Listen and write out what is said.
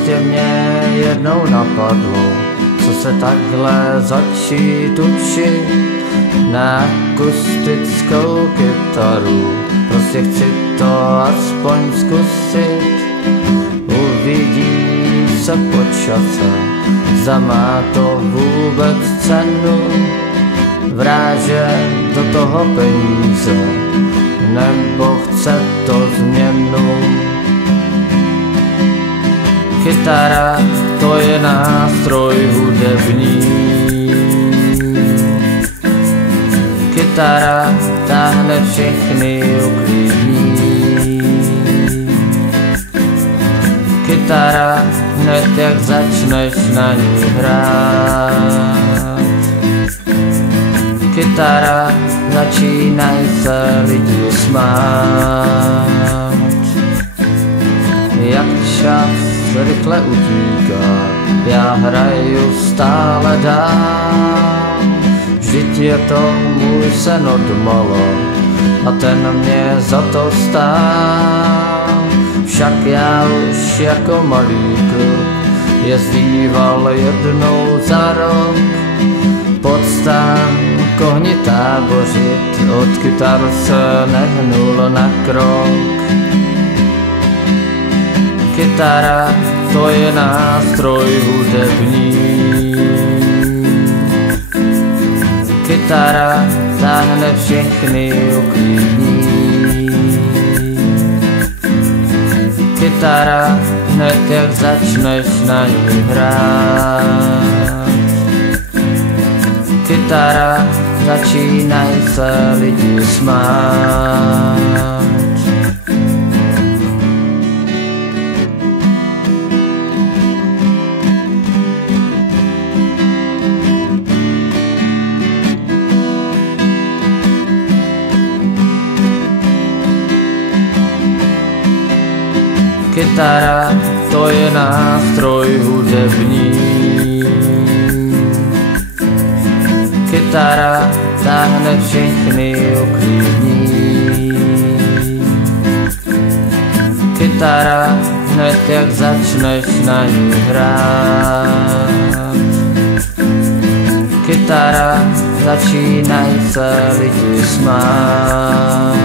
Prostě mě jednou napadlo, co se takhle začít učit na akustickou kytaru. Prostě chci to aspoň zkusit, uvidím se po čase, zda má to vůbec cenu vrážet do toho peníze, nebo chce to změnu. Kytara, to je nástroj hudební. Kytara táhne všechny uklidní. Kytara, hned jak začneš na ní hrát. Kytara, začínají se lidi smát. Jak čas rychle utíká, já hraju stále dál. Vždyť je to můj sen odmala a ten mě za to stál. Však já už jako malý kluk jezdíval jednou za rok pod stán kohni tábořit, od kytar se nehnul na krok. Kytara, to je nástroj hudební. Kytara táhne všechny uklidní. Kytara, hned jak začneš na ní hrát. Kytara, začínají se lidi smát. Kytara, to je nástroj hudební. Kytara táhne všechny uklidní. Kytara, hned jak začneš na ní hrát. Kytara, začínají se lidi smát.